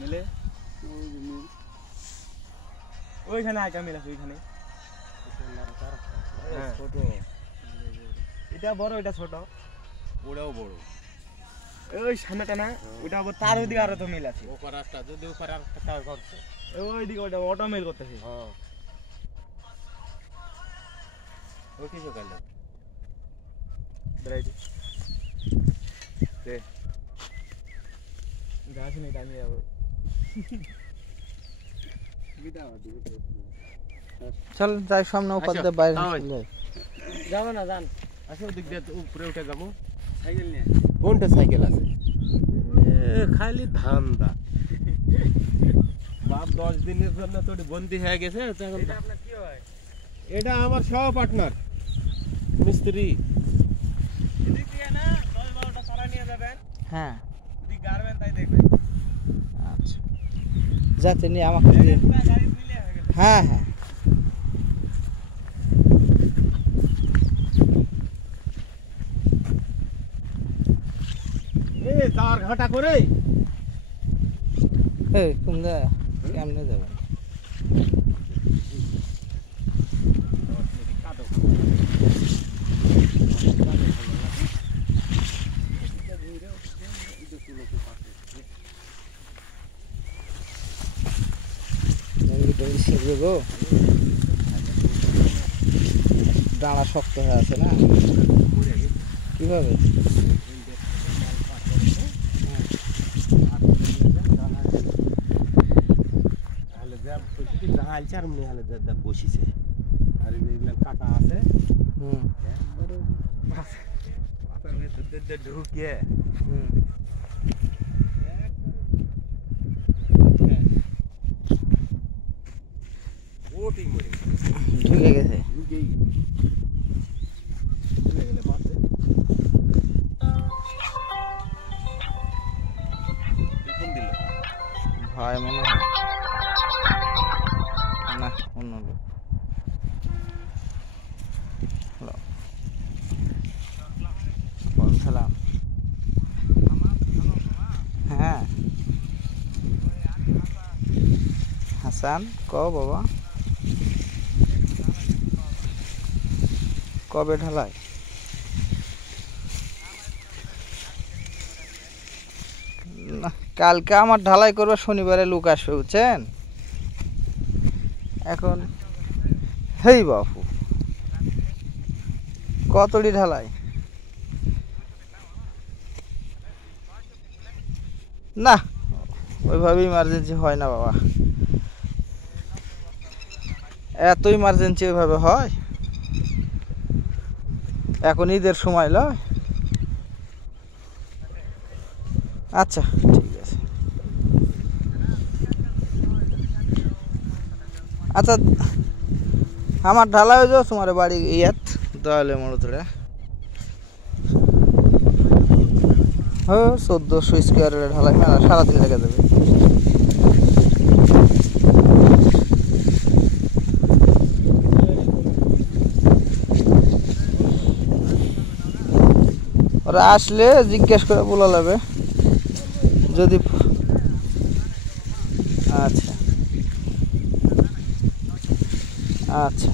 মিলে ওইখানে আইটা মিল আছে ওইখানে ছোট এটা বড় এটা ছোট ওটাও বড় ওই সামনেটা না ওটা আবার তার ওইদিকে আরো তো মিল আছে ওপার একটা যদি ওপার একটা কাজ করছে ওইদিকে ওটা অটো মিল করতেছে হ্যাঁ ও কি সকালে বেরাইছি দে গাছ নেই টানি যাবো চল যাই সামনে উপর দিয়ে বাইরে যাবো না যান আসো দিক দিয়ে উপরে উঠে যাবো সাইকেল নিয়ে কোনটা সাইকেল আছে খালি ধান্দা বাপ 10 দিনের জন্য তো বন্দি হয়ে গেছে এটা আপনার কি হয় এটা আমার সহ পার্টনার মিস্ত্রি এদিক দিয়ে না 10-12টা তারা নিয়ে যাবেন হ্যাঁ যদি গাড়বেন তাই দেখবেন আচ্ছা যাতে নিয়ে আমাকে দিয়ে গাড়ি মিলে হয়ে গেছে হ্যাঁ হ্যাঁ তার ঘাটা করে এই কুমদা কেমনে যাবে গো ডানা শক্ত হয়ে আছে না কিভাবে হালচার মনে হলে বসিছে আর এগুলো কাটা আছে ঢুকিয়ে ঢুকে গেছে ভয় মনে হয় না অন্য লোক হ্যালো সালাম হ্যাঁ হাসান ক বাবা কবে ঢালাই না কালকে আমার ঢালাই করবে শনিবারে লোক আসবে বুঝছেন এখন হেই বাপু কতটি ঢালাই না ওইভাবে ইমার্জেন্সি হয় না বাবা এত ইমার্জেন্সি ওইভাবে হয় এখন ঈদের সময় লয় আচ্ছা ঠিক আছে আচ্ছা আমার ঢালাই হয়ে যাও তোমার বাড়ি ইয়াত দয়ালে মরতরা হ্যাঁ 1400 স্কোয়ারের ঢালাই মেলা সারাদিন লেগে যাবে ওরা আসলে জিজ্ঞেস করে বলা যাবে যদি আচ্ছা আচ্ছা